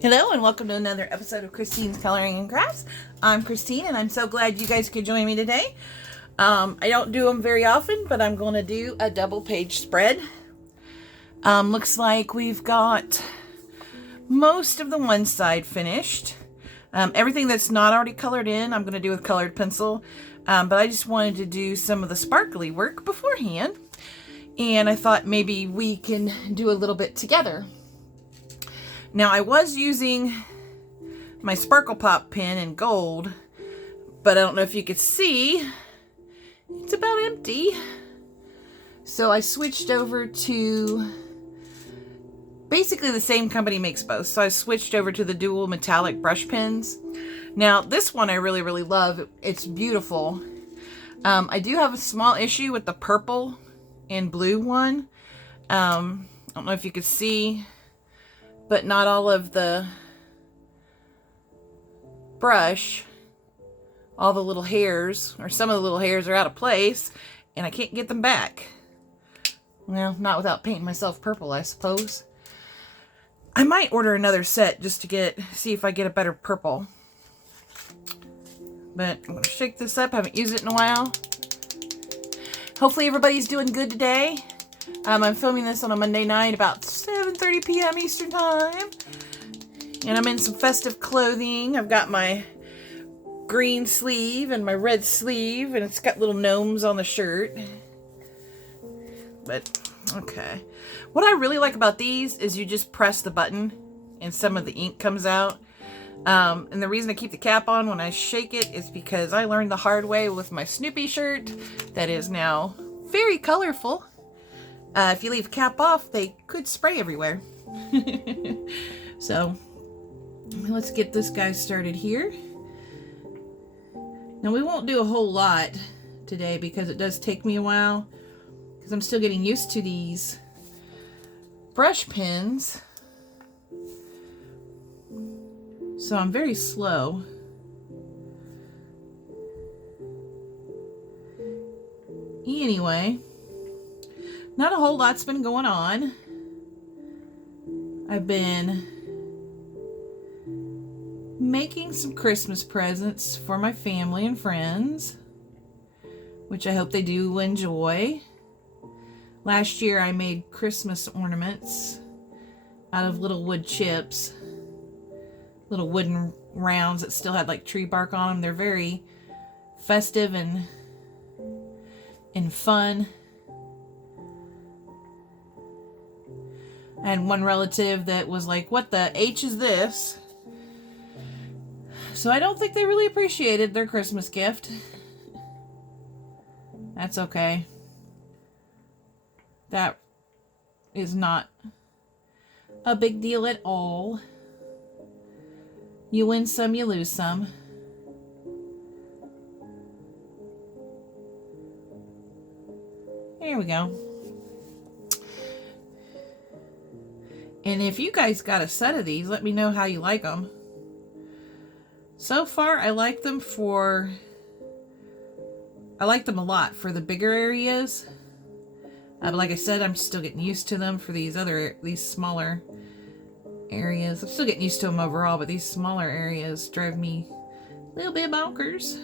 Hello and welcome to another episode of Christine's Coloring and Crafts. I'm Christine and I'm so glad you guys could join me today. I don't do them very often, but I'm going to do a double page spread. Looks like we've got most of the one side finished. Everything that's not already colored in, I'm going to do with colored pencil. But I just wanted to do some of the sparkly work beforehand. And I thought maybe we can do a little bit together. Now, I was using my Sparkle Pop pen in gold, but I don't know if you could see. It's about empty. So I switched over to, basically the same company makes both. So I switched over to the dual metallic brush pens. Now, this one I really, really love. It's beautiful. I do have a small issue with the purple and blue one. I don't know if you could see, but not all of the brush, all the little hairs, or some of the little hairs are out of place, and I can't get them back. Well, not without painting myself purple, I suppose. I might order another set just to see if I get a better purple. But I'm going to shake this up. I haven't used it in a while. Hopefully everybody's doing good today. I'm filming this on a Monday night about 7:30 p.m. Eastern Time. And I'm in some festive clothing. I've got my green sleeve and my red sleeve, and it's got little gnomes on the shirt. But, okay. What I really like about these is you just press the button and some of the ink comes out. And the reason I keep the cap on when I shake it is because I learned the hard way with my Snoopy shirt that is now very colorful. If you leave cap off, they could spray everywhere. So, let's get this guy started here. Now, we won't do a whole lot today because it does take me a while, because I'm still getting used to these brush pens. So I'm very slow. Anyway, not a whole lot's been going on. I've been making some Christmas presents for my family and friends, which I hope they do enjoy. Last year I made Christmas ornaments out of little wood chips, little wooden rounds that still had like tree bark on them. They're very festive and fun. I had one relative that was like, "What the H is this?" So I don't think they really appreciated their Christmas gift. That's okay. That is not a big deal at all. You win some, you lose some. There we go. And if you guys got a set of these, let me know how you like them. So far, I like them a lot for the bigger areas. But like I said, I'm still getting used to them for these smaller areas. I'm still getting used to them overall, but these smaller areas drive me a little bit bonkers.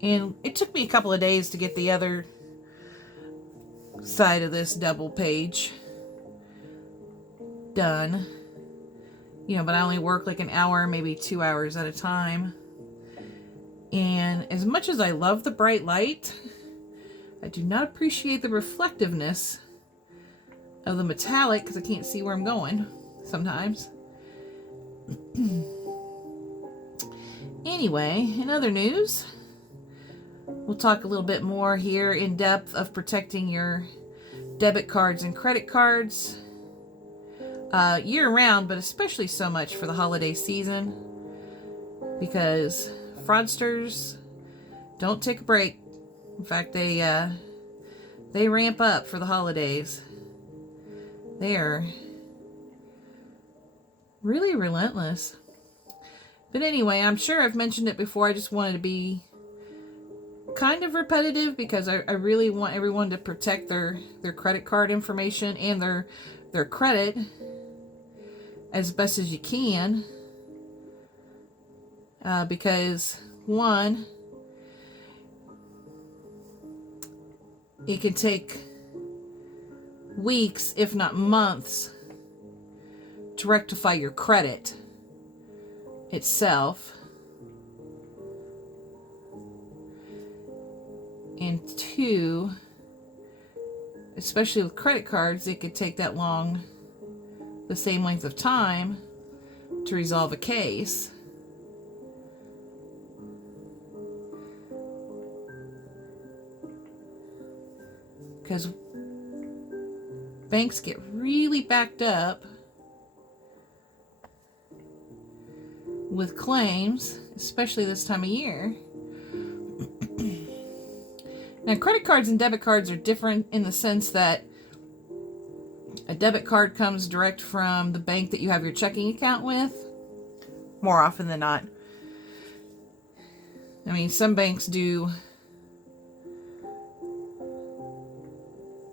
And it took me a couple of days to get the other side of this double page done. But I only work like an hour, maybe 2 hours at a time. And as much as I love the bright light, I do not appreciate the reflectiveness of the metallic because I can't see where I'm going sometimes. Anyway, in other news, we'll talk a little bit more here in depth of protecting your debit cards and credit cards year round, but especially so much for the holiday season, because fraudsters don't take a break. In fact, they ramp up for the holidays. They are really relentless. But anyway, I'm sure I've mentioned it before. I just wanted to be kind of repetitive because I really want everyone to protect their credit card information and their credit as best as you can. Because one, it can take weeks, if not months, to rectify your credit itself. And two, especially with credit cards, it could take that long, the same length of time, to resolve a case. Because banks get really backed up with claims, especially this time of year. Now, credit cards and debit cards are different in the sense that a debit card comes direct from the bank that you have your checking account with, more often than not. I mean, some banks do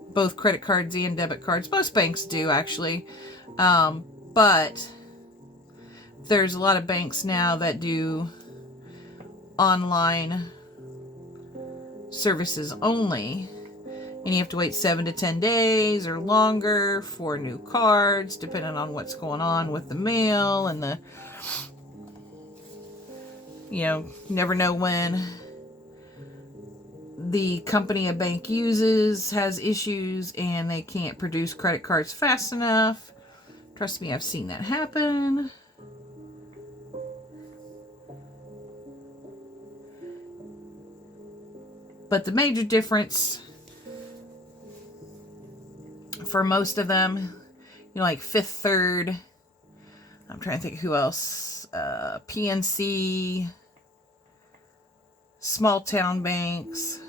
both credit cards and debit cards. Most banks do, actually. But there's a lot of banks now that do online services only. And you have to wait 7 to 10 days or longer for new cards, depending on what's going on with the mail and the, you never know when the company a bank uses has issues and they can't produce credit cards fast enough. Trust me, I've seen that happen. But the major difference for most of them, like Fifth Third, I'm trying to think who else, PNC, small town banks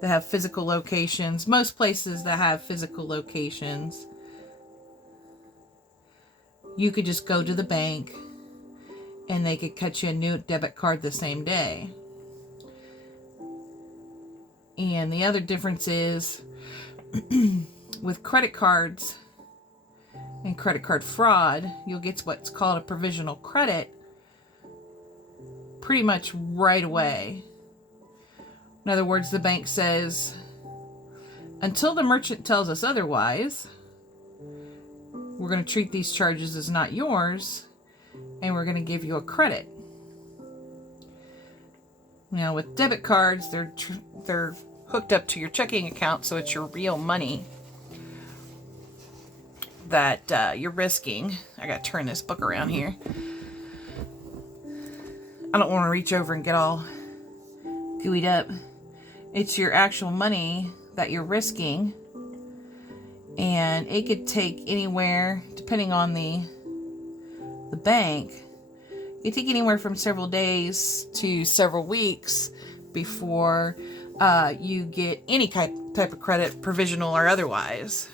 that have physical locations, most places that have physical locations, you could just go to the bank and they could cut you a new debit card the same day. And the other difference is with credit cards and credit card fraud, you'll get what's called a provisional credit pretty much right away. In other words, the bank says, until the merchant tells us otherwise, we're going to treat these charges as not yours, and we're going to give you a credit. Now, with debit cards, they're hooked up to your checking account, so it's your real money that you're risking. I got to turn this book around here. I don't want to reach over and get all gooeyed up. It's your actual money that you're risking, and it could take anywhere, depending on the bank, it could take anywhere from several days to several weeks before you get any type of credit, provisional or otherwise.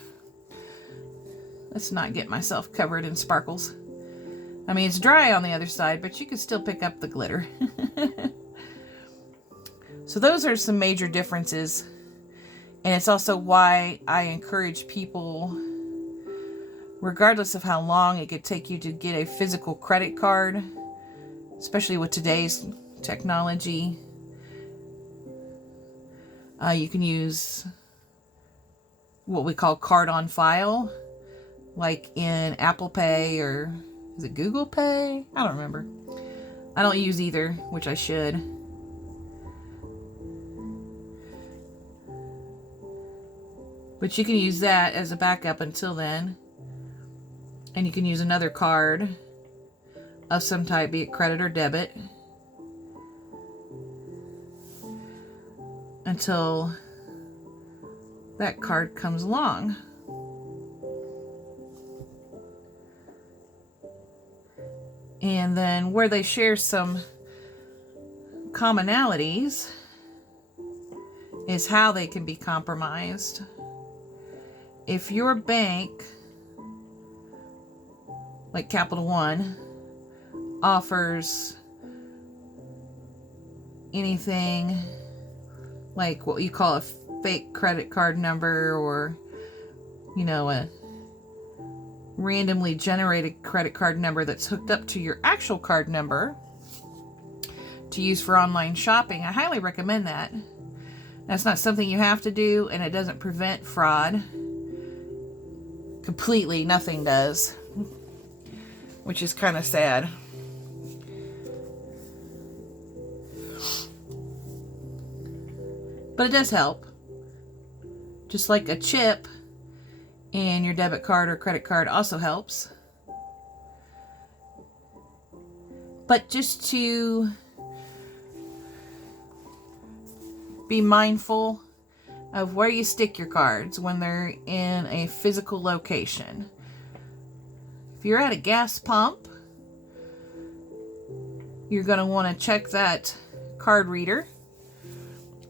Let's not get myself covered in sparkles. I mean, it's dry on the other side, but you can still pick up the glitter. So those are some major differences. And it's also why I encourage people, regardless of how long it could take you to get a physical credit card, especially with today's technology, you can use what we call card on file, like in Apple Pay, or is it Google Pay? I don't remember. I don't use either, which I should. But you can use that as a backup until then. And you can use another card of some type, be it credit or debit, until that card comes along. And then where they share some commonalities is how they can be compromised. If your bank, like Capital One, offers anything like what you call a fake credit card number, or, you know, a randomly generated credit card number that's hooked up to your actual card number to use for online shopping. I highly recommend that. That's not something you have to do, and it doesn't prevent fraud. Completely, nothing does, which is kind of sad. But it does help. Just like a chip in your debit card or credit card also helps. But just to be mindful of where you stick your cards when they're in a physical location. If you're at a gas pump, you're going to want to check that card reader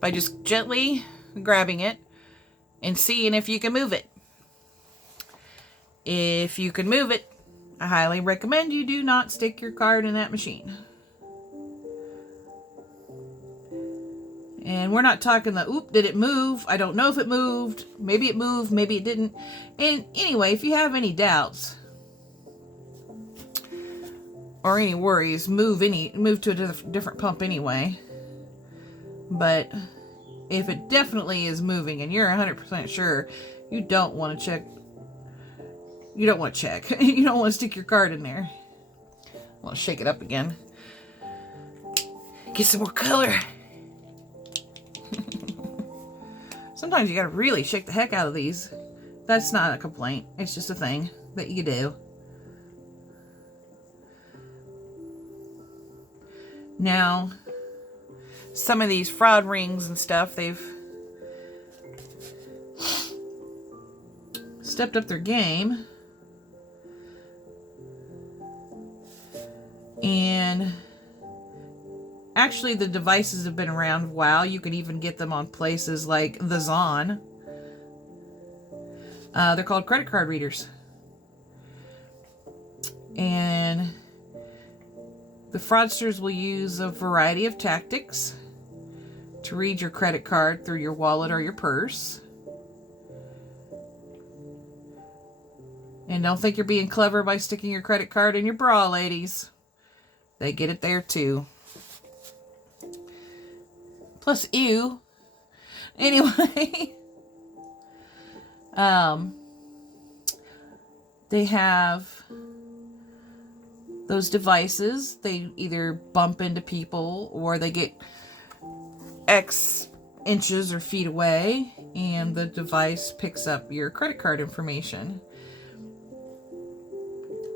by just gently grabbing it and seeing if you can move it. If you can move it, I highly recommend you do not stick your card in that machine. And we're not talking the, oop, did it move? I don't know if it moved. Maybe it moved, maybe it didn't. And anyway, if you have any doubts or any worries, move to a different pump anyway. But if it definitely is moving and you're 100% sure, you don't want to check. You don't want to check. You don't want to stick your card in there. I want to shake it up again. Get some more color. Sometimes you gotta really shake the heck out of these. That's not a complaint. It's just a thing that you do. Now, some of these fraud rings and stuff, they've stepped up their game. And actually, the devices have been around a while. You can even get them on places like the Zon. They're called credit card readers. And the fraudsters will use a variety of tactics to read your credit card through your wallet or your purse. And don't think you're being clever by sticking your credit card in your bra, ladies. They get it there too. Plus, ew. Anyway. They have those devices. They either bump into people or they get X inches or feet away and the device picks up your credit card information.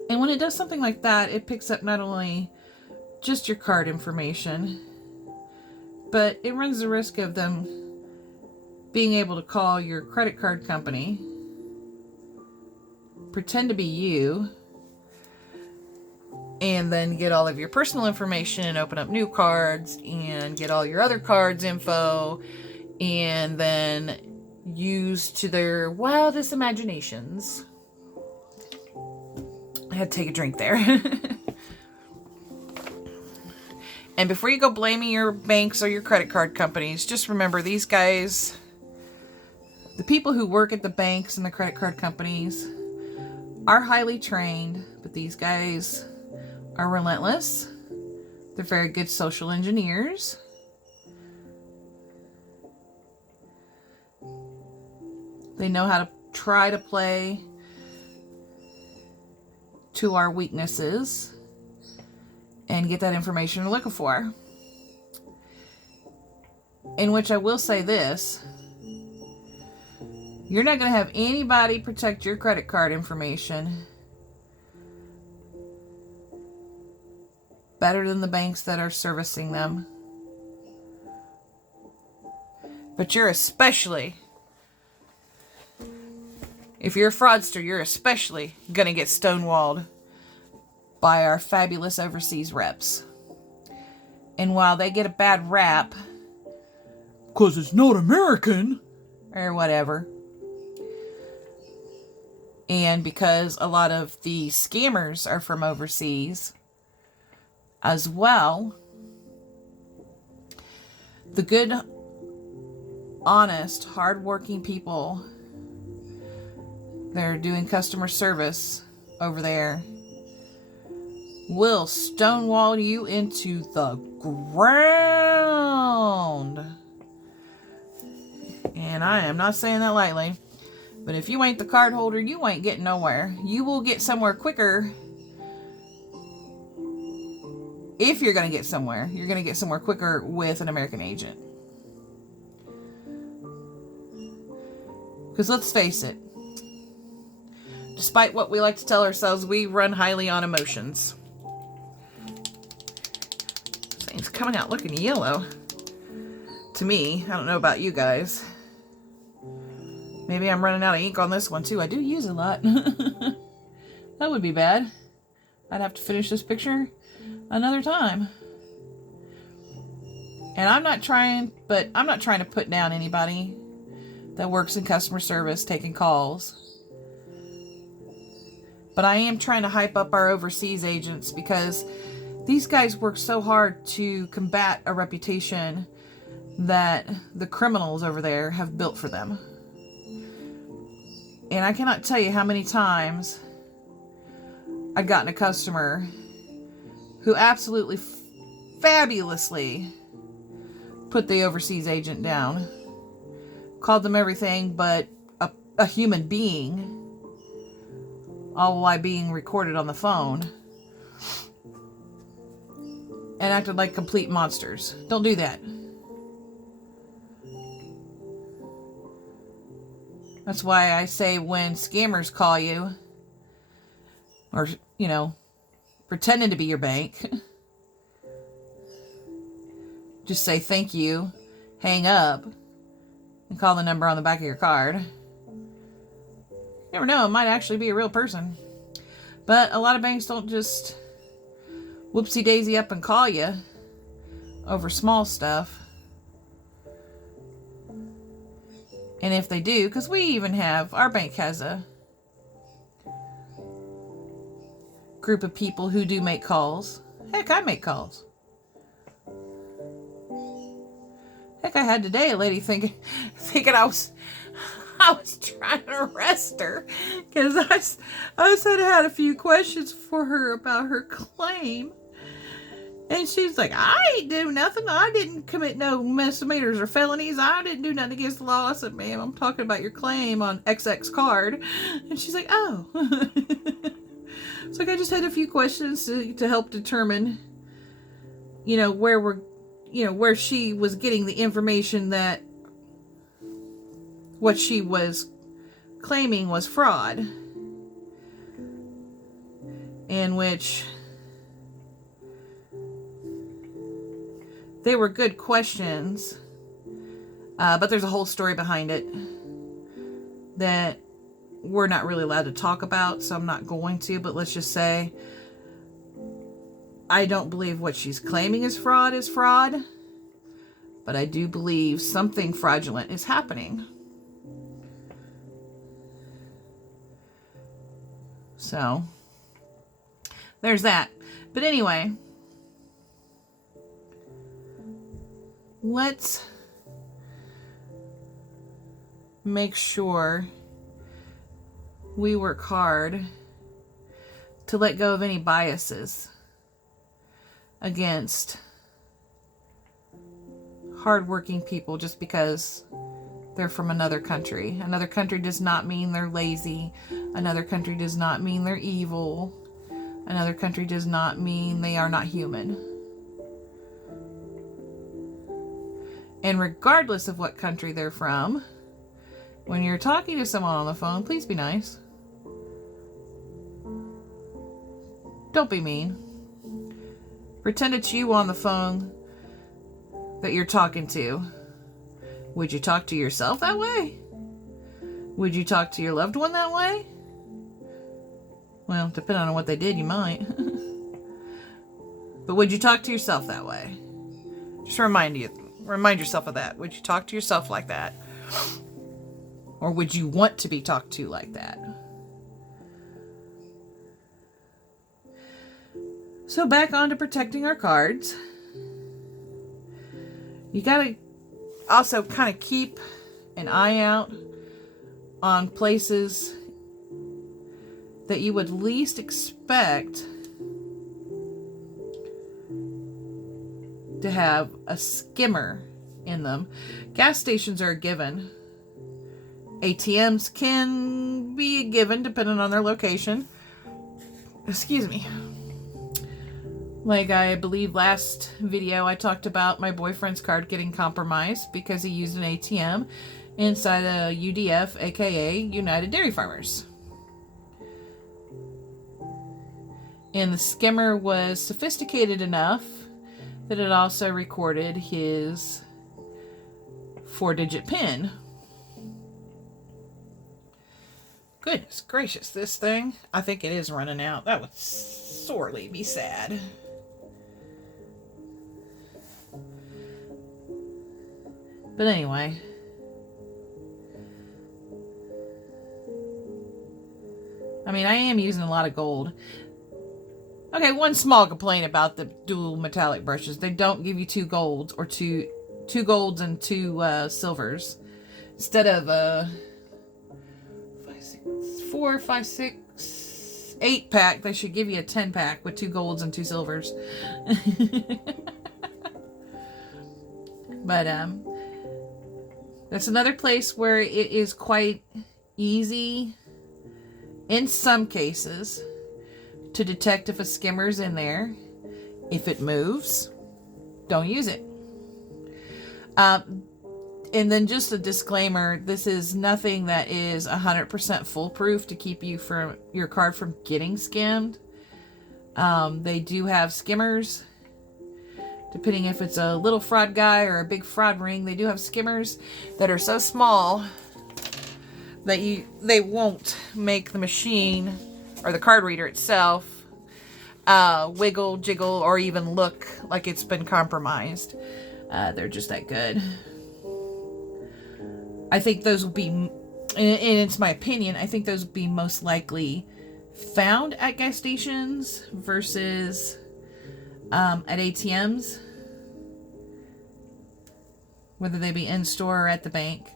And when it does something like that, it picks up not only just your card information, but it runs the risk of them being able to call your credit card company, pretend to be you, and then get all of your personal information and open up new cards and get all your other cards info and then use to their wildest imaginations. I had to take a drink there. And before you go blaming your banks or your credit card companies, just remember these guys, the people who work at the banks and the credit card companies, are highly trained, but these guys are relentless. They're very good social engineers. They know how to try to play to our weaknesses and get that information we're looking for. In which I will say this: you're not going to have anybody protect your credit card information better than the banks that are servicing them. But you're especially, if you're a fraudster, you're especially going to get stonewalled by our fabulous overseas reps. And while they get a bad rap, 'cause it's not American, or whatever, and because a lot of the scammers are from overseas as well, the good honest, hardworking people that are doing customer service over there will stonewall you into the ground. And I am not saying that lightly. But if you ain't the card holder, you ain't getting nowhere. You will get somewhere quicker. If you're going to get somewhere, you're going to get somewhere quicker with an American agent. Because let's face it, despite what we like to tell ourselves, we run highly on emotions. This thing's coming out looking yellow. To me, I don't know about you guys. Maybe I'm running out of ink on this one too. I do use a lot. That would be bad. I'd have to finish this picture another time. And I'm not trying to put down anybody that works in customer service taking calls. But I am trying to hype up our overseas agents because these guys work so hard to combat a reputation that the criminals over there have built for them. And I cannot tell you how many times I've gotten a customer who absolutely fabulously put the overseas agent down, called them everything but a human being, all while being recorded on the phone, and acted like complete monsters. Don't do that. That's why I say when scammers call you, or, pretending to be your bank, just say thank you, hang up, and call the number on the back of your card. You never know, it might actually be a real person. But a lot of banks don't just whoopsie daisy up and call you over small stuff. And if they do, because our bank has a group of people who do make calls. Heck, I make calls. Heck, I had today a lady thinking I was trying to arrest her because I said I had a few questions for her about her claim. And she's like, I ain't do nothing. I didn't commit no misdemeanors or felonies. I didn't do nothing against the law. I said, ma'am, I'm talking about your claim on XX card. And she's like, oh. It's like I just had a few questions to help determine, where she was getting the information that what she was claiming was fraud. In which they were good questions, but there's a whole story behind it that we're not really allowed to talk about, so I'm not going to, but let's just say I don't believe what she's claiming is fraud, but I do believe something fraudulent is happening. So, there's that. But anyway, let's make sure we work hard to let go of any biases against hardworking people just because they're from another country. Another country does not mean they're lazy. Another country does not mean they're evil. Another country does not mean they are not human. And regardless of what country they're from, when you're talking to someone on the phone, please be nice. Don't be mean. Pretend it's you on the phone that you're talking to. Would you talk to yourself that way? Would you talk to your loved one that way? Well, depending on what they did, you might. But would you talk to yourself that way? Just remind yourself of that. Would you talk to yourself like that? Or would you want to be talked to like that? So back on to protecting our cards. also kind of keep an eye out on places that you would least expect to have a skimmer in them. Gas stations are a given. ATMs can be a given depending on their location. Excuse me. Like I believe last video I talked about my boyfriend's card getting compromised because he used an ATM inside a UDF, aka United Dairy Farmers. And the skimmer was sophisticated enough that it also recorded his 4-digit PIN. Goodness gracious, this thing, I think it is running out. That would sorely be sad. But anyway. I mean, I am using a lot of gold. Okay, one small complaint about the dual metallic brushes. They don't give you 2 golds or two golds and 2 silvers. Instead of 4, 5, 6, 8 pack, they should give you a 10 pack with 2 golds and 2 silvers. But that's another place where it is quite easy in some cases to detect if a skimmer's in there. If it moves, don't use it. And then just a disclaimer, this is nothing that is 100% foolproof to keep you from your card from getting skimmed. They do have skimmers. Depending if it's a little fraud guy or a big fraud ring, they do have skimmers that are so small that they won't make the machine or the card reader itself wiggle, jiggle, or even look like it's been compromised. They're just that good. I think those will be, and it's my opinion, I think those will be most likely found at gas stations versus at ATMs, whether they be in store or at the bank.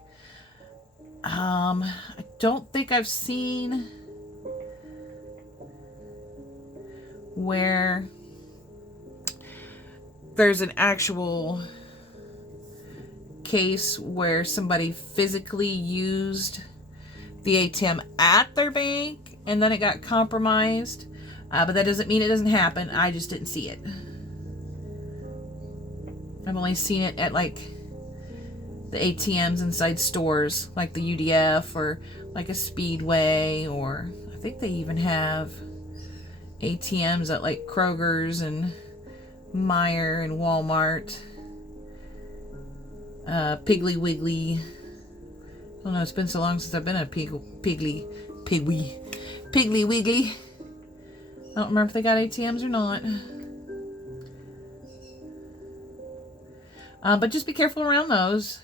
I don't think I've seen where there's an actual case where somebody physically used the ATM at their bank and then it got compromised. But that doesn't mean it doesn't happen. I just didn't see it. I've only seen it at like the ATMs inside stores like the UDF or like a Speedway, or I think they even have ATMs at like Kroger's and Meijer and Walmart. Piggly Wiggly. I don't know, it's been so long since I've been at Piggly Wiggly. I don't remember if they got ATMs or not. But just be careful around those.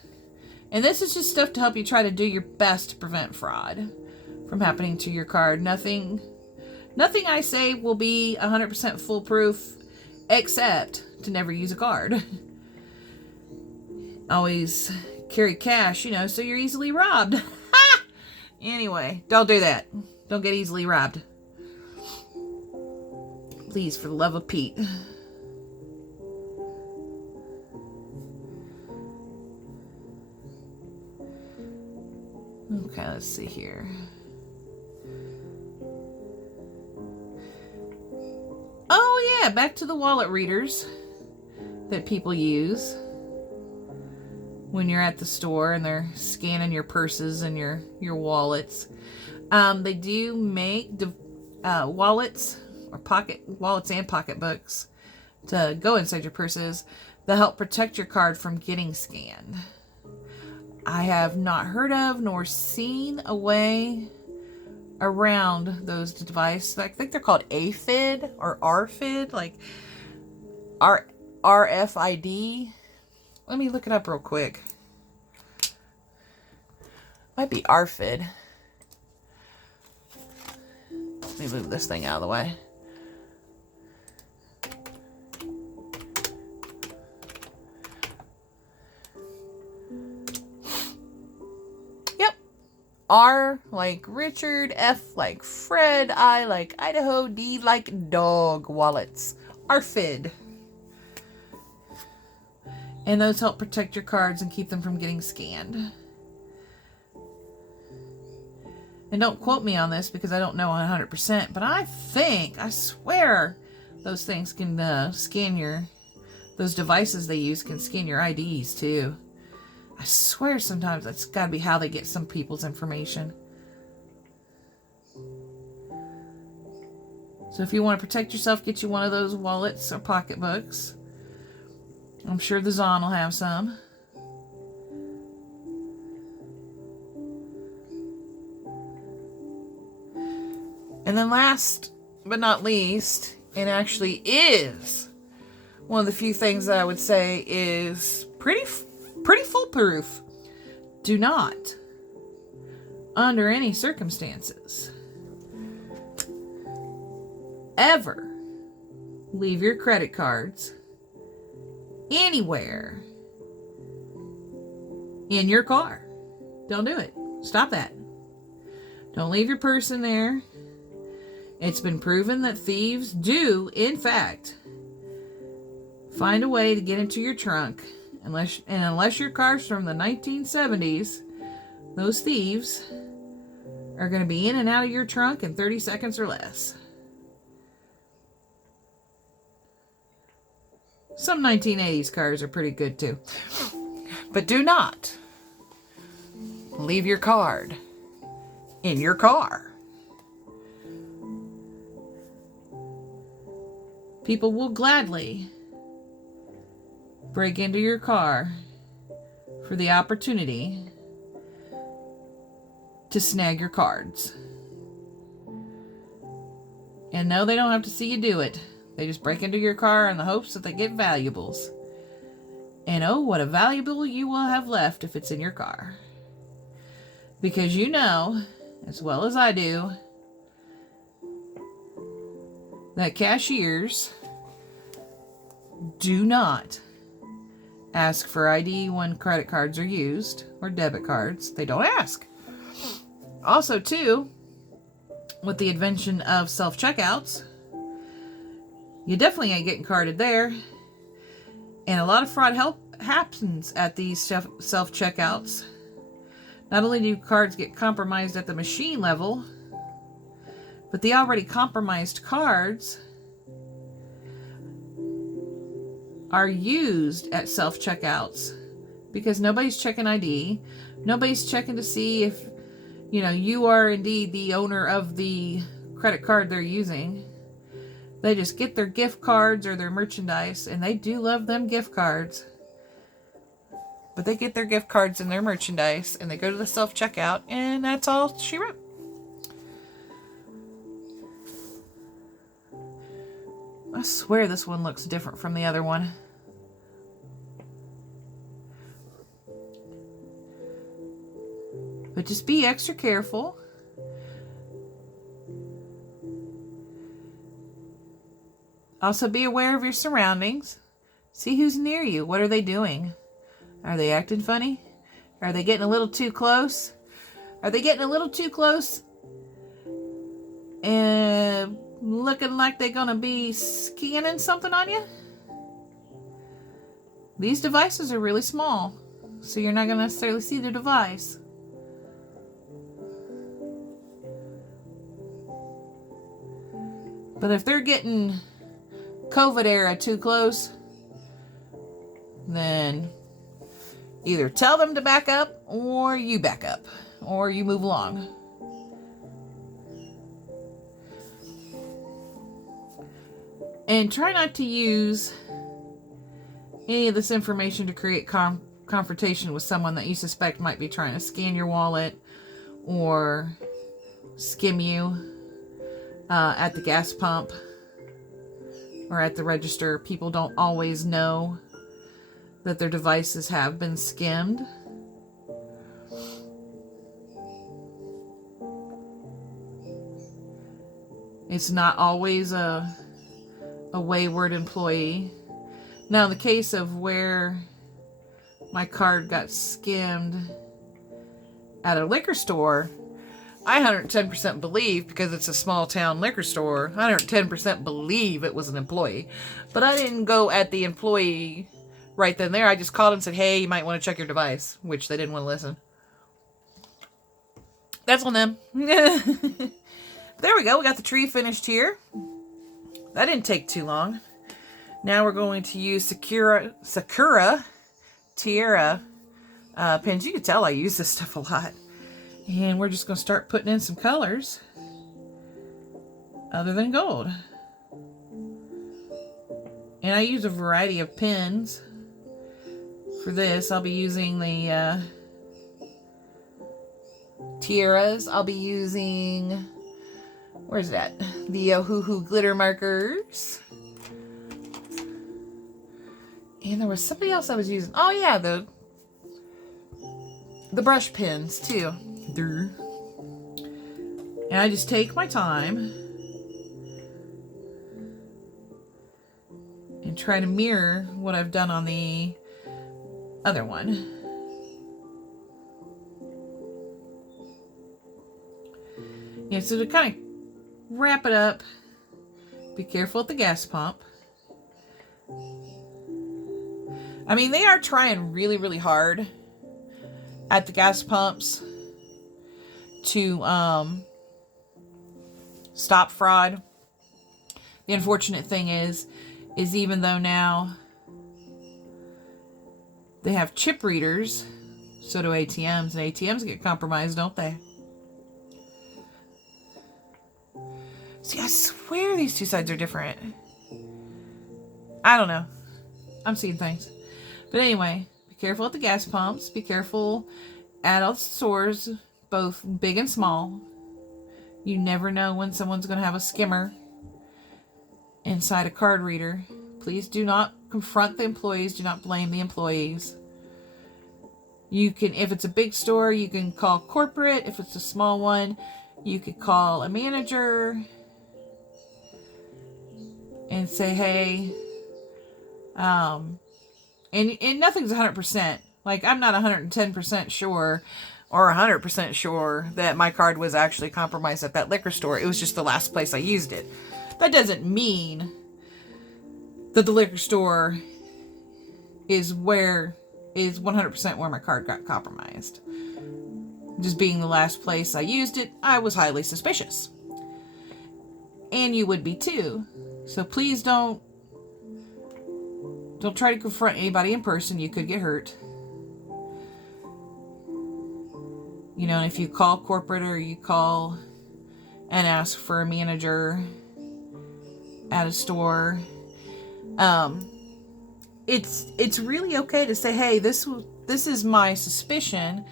And this is just stuff to help you try to do your best to prevent fraud from happening to your card. Nothing I say will be 100% foolproof, except to never use a card. Always carry cash, so you're easily robbed. Anyway, don't do that. Don't get easily robbed. Please, for the love of Pete. Okay, let's see here. Oh yeah, back to the wallet readers that people use when you're at the store and they're scanning your purses and your wallets. They do make wallets and pocketbooks to go inside your purses that help protect your card from getting scanned. I have not heard of nor seen a way around those devices. I think they're called AFID or RFID, like RFID. Let me look it up real quick. Might be RFID. Let me move this thing out of the way. R like Richard, F like Fred, I like Idaho, D like dog wallets. RFID. And those help protect your cards and keep them from getting scanned. And don't quote me on this because I don't know 100%, but I swear, those things can scan those devices they use can scan your IDs too. I swear sometimes that's got to be how they get some people's information. So if you want to protect yourself, get you one of those wallets or pocketbooks. I'm sure the Zon will have some. And then last but not least, it actually is one of the few things that I would say is pretty foolproof. Do not, under any circumstances, ever leave your credit cards anywhere in your car. Don't do it. Stop that. Don't leave your purse in there. It's been proven that thieves do, in fact, find a way to get into your trunk. Unless your car's from the 1970s, those thieves are going to be in and out of your trunk in 30 seconds or less. Some 1980s cars are pretty good too. But do not leave your card in your car. People will gladly break into your car for the opportunity to snag your cards. And no, they don't have to see you do it. They just break into your car in the hopes that they get valuables. And oh, what a valuable you will have left if it's in your car. Because you know, as well as I do, that cashiers do not ask for ID when credit cards are used, or debit cards. They don't ask. Also, too, with the invention of self-checkouts, you definitely ain't getting carded there. And a lot of fraud happens at these self-checkouts. Not only do cards get compromised at the machine level, but the already compromised cards are used at self-checkouts because nobody's checking ID. Nobody's checking to see if, you are indeed the owner of the credit card they're using. They just get their gift cards or their merchandise, and they do love them gift cards. But they get their gift cards and their merchandise, and they go to the self-checkout, and that's all she wrote. I swear this one looks different from the other one. But just be extra careful. Also be aware of your surroundings. See who's near you. What are they doing? Are they acting funny? Are they getting a little too close? Are they getting a little too close and looking like they're going to be scanning something on you? These devices are really small, so you're not going to necessarily see the device. But if they're getting COVID era too close, then either tell them to back up, or you back up, or you move along. And try not to use any of this information to create confrontation with someone that you suspect might be trying to scan your wallet or skim you at the gas pump or at the register. People don't always know that their devices have been skimmed. It's not always a wayward employee. Now, in the case of where my card got skimmed at a liquor store, I 110% believe, because it's a small town liquor store, 110% believe it was an employee. But I didn't go at the employee right then and there. I just called and said, hey, you might want to check your device, which they didn't want to listen. That's on them. There we go. We got the tree finished here. That didn't take too long. Now we're going to use Sakura Tiara pins. You can tell I use this stuff a lot. And we're just going to start putting in some colors other than gold. And I use a variety of pins for this. I'll be using the tiaras. I'll be using, where's that? The Ohuhu glitter markers. And there was somebody else I was using. Oh yeah, the brush pins too. And I just take my time and try to mirror what I've done on the other one. Yeah, so to kind of wrap it up, be careful at the gas pump. I mean, they are trying really, really hard at the gas pumps to stop fraud. The unfortunate thing is even though now they have chip readers, so do ATMs, and ATMs get compromised, don't they? See, I swear these two sides are different. I don't know. I'm seeing things. But anyway, be careful at the gas pumps. Be careful at all the stores, both big and small. You never know when someone's going to have a skimmer inside a card reader. Please do not confront the employees. Do not blame the employees. You can, if it's a big store, you can call corporate. If it's a small one, you could call a manager and say, hey, and nothing's 100%. Like, I'm not 110% sure or 100% sure that my card was actually compromised at that liquor store. It was just the last place I used it. That doesn't mean that the liquor store is 100% where my card got compromised. Just being the last place I used it, I was highly suspicious. And you would be too. So please don't try to confront anybody in person. You could get hurt. You know, if you call corporate or you call and ask for a manager at a store, it's really okay to say, hey, this is my suspicion.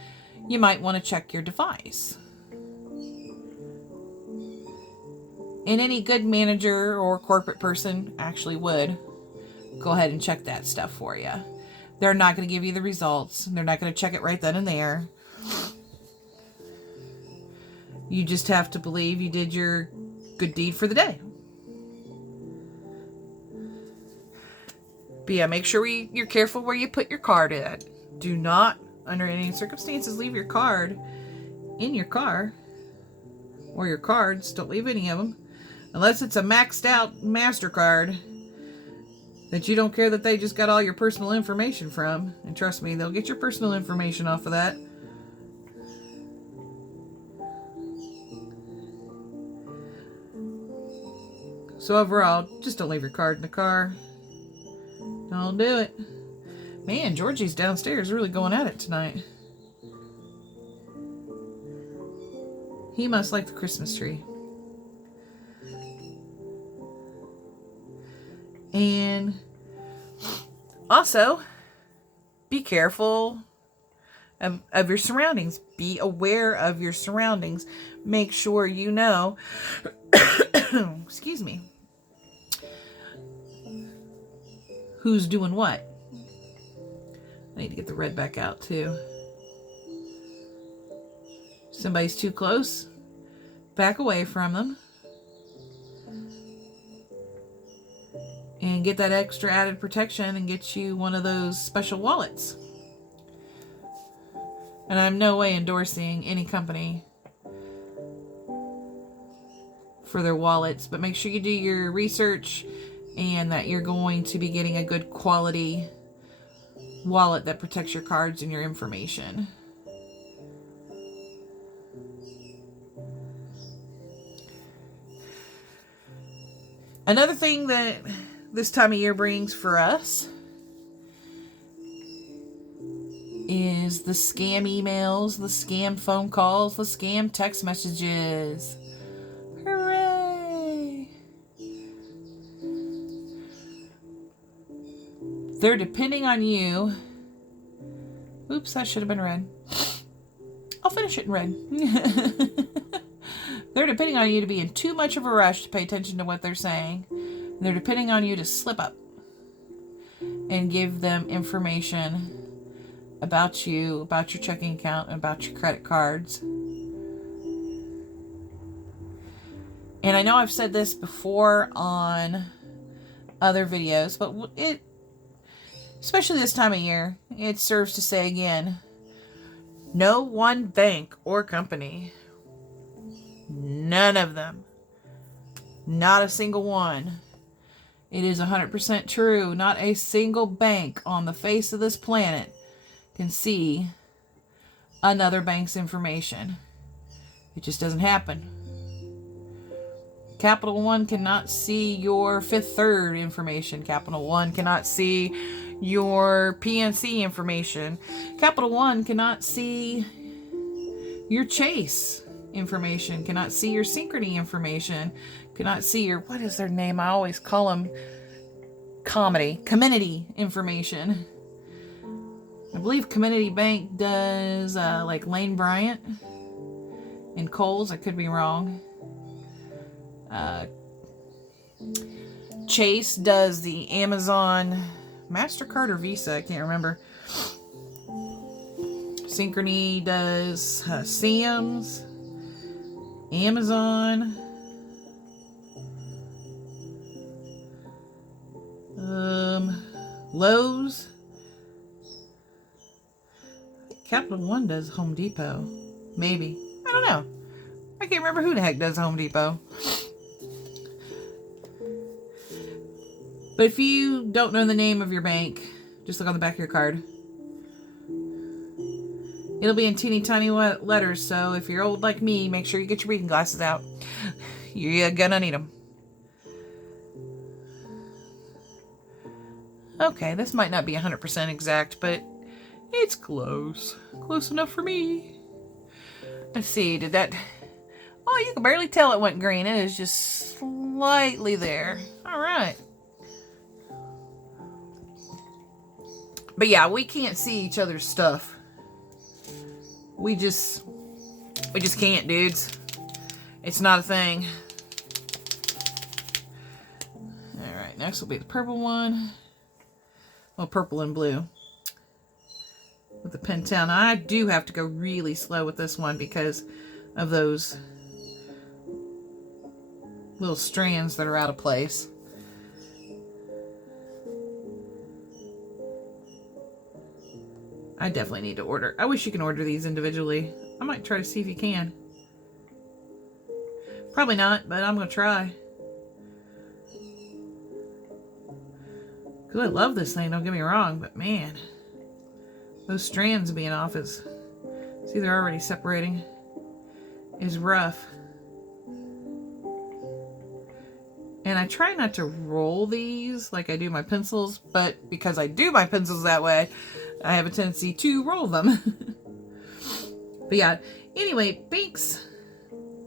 You might want to check your device. And any good manager or corporate person actually would go ahead and check that stuff for you. They're not going to give you the results. They're not going to check it right then and there. You just have to believe you did your good deed for the day. But yeah, make sure you're careful where you put your card at. Do not, under any circumstances, leave your card in your car. Or your cards. Don't leave any of them. Unless it's a maxed out MasterCard that you don't care that they just got all your personal information from. And trust me, they'll get your personal information off of that. So overall, just don't leave your card in the car. Don't do it. Man, Georgie's downstairs really going at it tonight. He must like the Christmas tree. And also, be careful of your surroundings. Be aware of your surroundings. Make sure you know, excuse me, who's doing what. I need to get the red back out too. Somebody's too close, back away from them. And get that extra added protection and get you one of those special wallets. And I'm no way endorsing any company for their wallets, but make sure you do your research and that you're going to be getting a good quality wallet that protects your cards and your information. Another thing that this time of year brings for us is the scam emails, the scam phone calls, the scam text messages. Hooray! They're depending on you. Oops, that should have been red. I'll finish it in red. They're depending on you to be in too much of a rush to pay attention to what they're saying. They're depending on you to slip up and give them information about you, about your checking account, and about your credit cards. And I know I've said this before on other videos, but especially this time of year, it serves to say again, no one bank or company, none of them, not a single one. It is 100% true. Not a single bank on the face of this planet can see another bank's information. It just doesn't happen. Capital One cannot see your Fifth Third information. Capital One cannot see your PNC information. Capital One cannot see your Chase information, cannot see your Synchrony information, cannot see your, what is their name? I always call them Community information. I believe Community Bank does like Lane Bryant and Kohl's. I could be wrong. Chase does the Amazon MasterCard or Visa. I can't remember. Synchrony does Sam's, Amazon, Lowe's. Capital One does Home Depot. Maybe. I don't know. I can't remember who the heck does Home Depot. But if you don't know the name of your bank, just look on the back of your card. It'll be in teeny tiny letters, so if you're old like me, make sure you get your reading glasses out. You're gonna need them. Okay, this might not be 100% exact, but it's close. Close enough for me. Let's see, did that... Oh, you can barely tell it went green. It is just slightly there. All right. But yeah, we can't see each other's stuff. We just can't, dudes. It's not a thing. All right, next will be the purple one. Well, purple and blue. With the pen tail. Now, I do have to go really slow with this one because of those little strands that are out of place. I definitely need to order. I wish you can order these individually. I might try to see if you can. Probably not, but I'm going to try. Because I love this thing, don't get me wrong, but man, those strands being off is, see, they're already separating, is rough. And I try not to roll these like I do my pencils, but because I do my pencils that way, I have a tendency to roll them. But yeah, anyway, banks,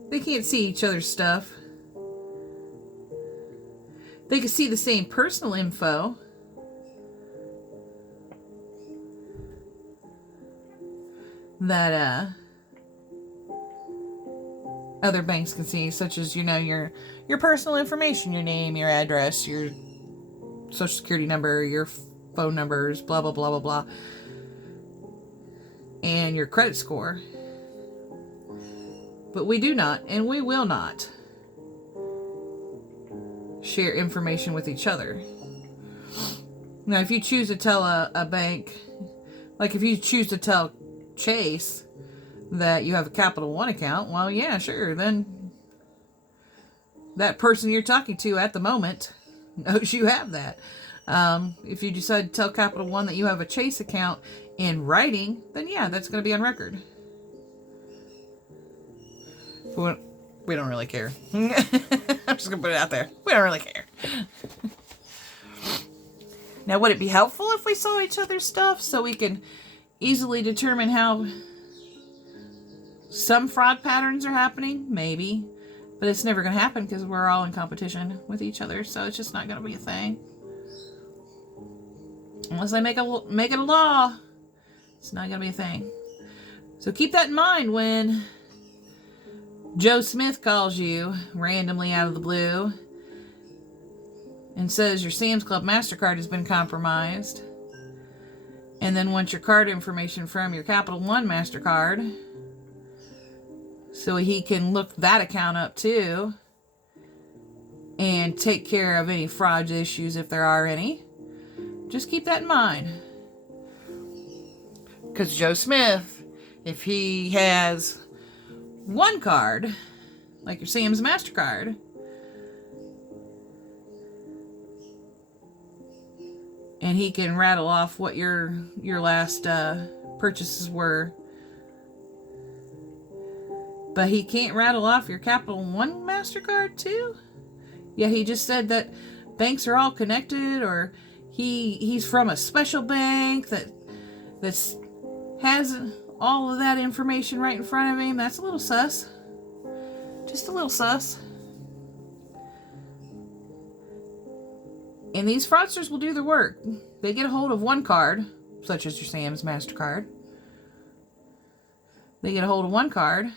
they can't see each other's stuff. They can see the same personal info. That other banks can see, such as, you know, your personal information, your name, your address, your social security number, your phone numbers, blah, blah, blah, blah, blah, and your credit score. But we do not, and we will not, share information with each other. Now, if you choose to tell a bank, like if you choose to tell Chase that you have a Capital One account, well, yeah, sure. Then that person you're talking to at the moment knows you have that. If you decide to tell Capital One that you have a Chase account in writing, then yeah, that's going to be on record. But we don't really care. I'm just going to put it out there. We don't really care. Now, would it be helpful if we saw each other's stuff so we can easily determine how some fraud patterns are happening? Maybe. But it's never going to happen because we're all in competition with each other. So it's just not going to be a thing. Unless they make it a law, it's not going to be a thing. So keep that in mind when Joe Smith calls you randomly out of the blue and says your Sam's Club MasterCard has been compromised, and then wants your card information from your Capital One MasterCard so he can look that account up too and take care of any fraud issues if there are any. Just keep that in mind. Because Joe Smith, if he has one card, like your Sam's MasterCard, and he can rattle off what your last purchases were, but he can't rattle off your Capital One MasterCard too? Yeah, he just said that banks are all connected, or he's from a special bank that has all of that information right in front of him. That's a little sus. Just a little sus. And these fraudsters will do their work. They get a hold of one card, such as your Sam's MasterCard. They get a hold of one card.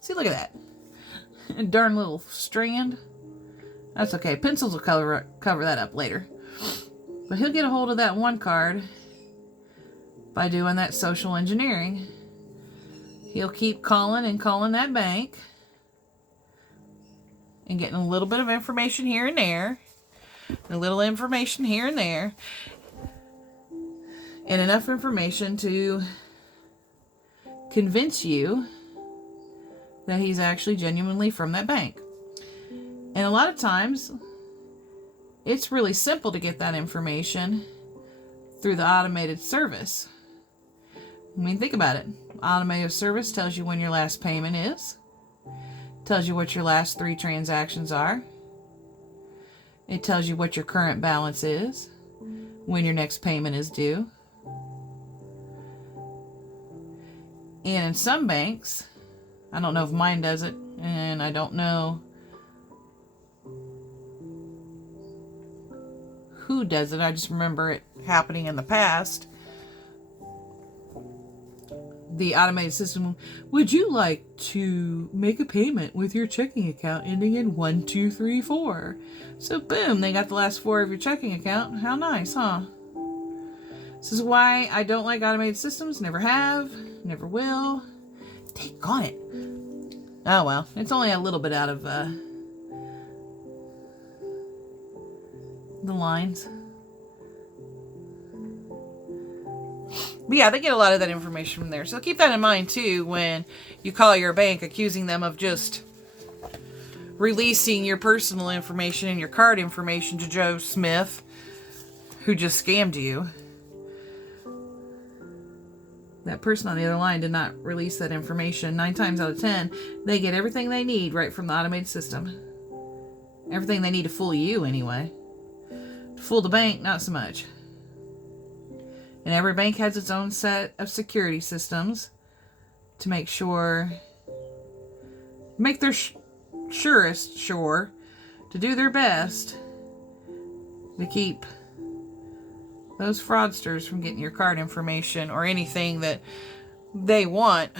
See, look at that. Darn little strand. That's okay. Pencils will cover that up later. But he'll get a hold of that one card by doing that social engineering. He'll keep calling and calling that bank and getting a little bit of information here and there, a little information here and there, and enough information to convince you that he's actually genuinely from that bank. And a lot of times, it's really simple to get that information through the automated service. I mean, think about it. Automated service tells you when your last payment is, tells you what your last 3 transactions are, it tells you what your current balance is, when your next payment is due. And in some banks, I don't know if mine does it, and I don't know who does it. I just remember it happening in the past. The automated system, would you like to make a payment with your checking account ending in 1234? So boom, they got the last 4 of your checking account. How nice, huh? This is why I don't like automated systems. Never have, never will. Take on it. Oh well, it's only a little bit out of the lines. But yeah, they get a lot of that information from there. So keep that in mind too when you call your bank accusing them of just releasing your personal information and your card information to Joe Smith, who just scammed you. That person on the other line did not release that information. 9 times out of 10, they get everything they need right from the automated system. Everything they need to fool you anyway. To fool the bank, not so much. And every bank has its own set of security systems to make their surest sure to do their best to keep those fraudsters from getting your card information or anything that they want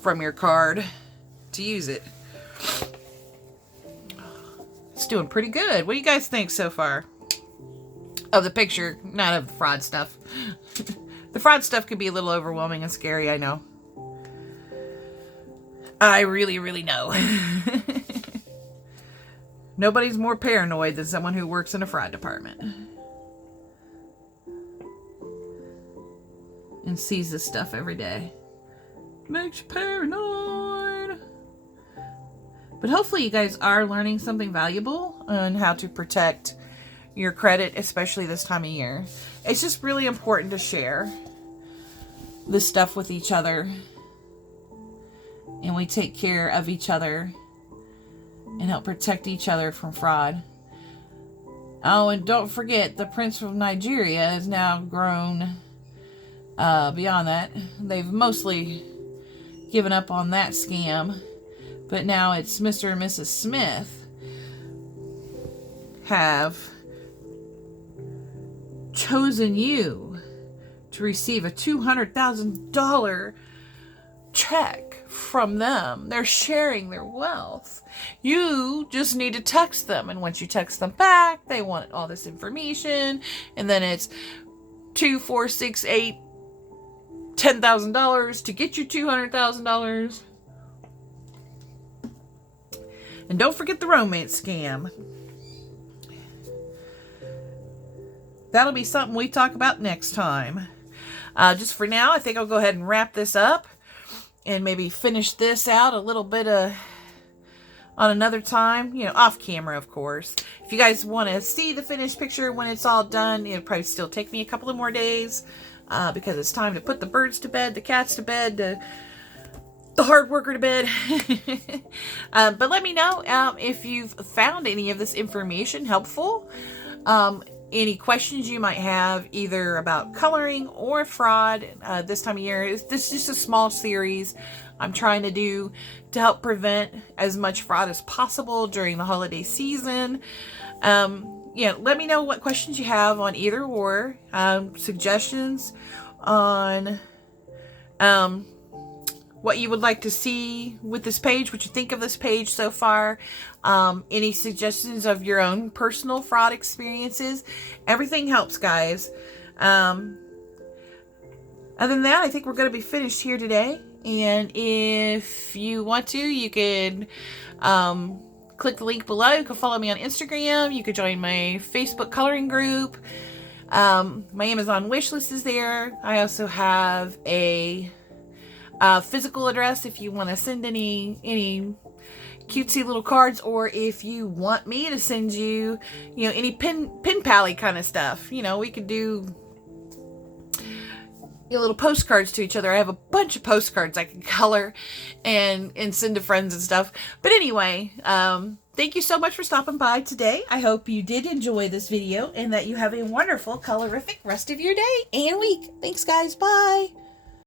from your card to use it. It's doing pretty good. What do you guys think so far? Of the picture, not of the fraud stuff. The fraud stuff could be a little overwhelming and scary, I know. I really, really know. Nobody's more paranoid than someone who works in a fraud department. And and sees this stuff every day. Makes you paranoid. But hopefully you guys are learning something valuable on how to protect your credit, especially this time of year. It's just really important to share this stuff with each other. And we take care of each other and help protect each other from fraud. Oh, and don't forget, the Prince of Nigeria has now grown beyond that. They've mostly given up on that scam, but now it's Mr. and Mrs. Smith have chosen you to receive a $200,000 check from them. They're sharing their wealth. You just need to text them, and once you text them back, they want all this information, and then it's 2, 4, 6, 8, $10,000 to get you $200,000. And don't forget the romance scam. That'll be something we talk about next time. Just for now, I think I'll go ahead and wrap this up and maybe finish this out a little bit on another time, off camera, of course. If you guys want to see the finished picture when it's all done, it'll probably still take me a couple of more days because it's time to put the birds to bed, the cats to bed, the hard worker to bed. But let me know if you've found any of this information helpful. Any questions you might have either about coloring or fraud this time of year. This is just a small series I'm trying to do to help prevent as much fraud as possible during the holiday season. Let me know what questions you have on either or, suggestions on what you would like to see with this page, what you think of this page so far, any suggestions of your own personal fraud experiences. Everything helps, guys. Other than that, I think we're going to be finished here today. And if you want to, you can click the link below. You can follow me on Instagram. You could join my Facebook coloring group. My Amazon wish list is there. I also have a physical address if you want to send any cutesy little cards, or if you want me to send you, any pen pally kind of stuff. We could do little postcards to each other. I have a bunch of postcards I can color and send to friends and stuff. But anyway, thank you so much for stopping by today. I hope you did enjoy this video and that you have a wonderful, colorific rest of your day and week. Thanks, guys. Bye.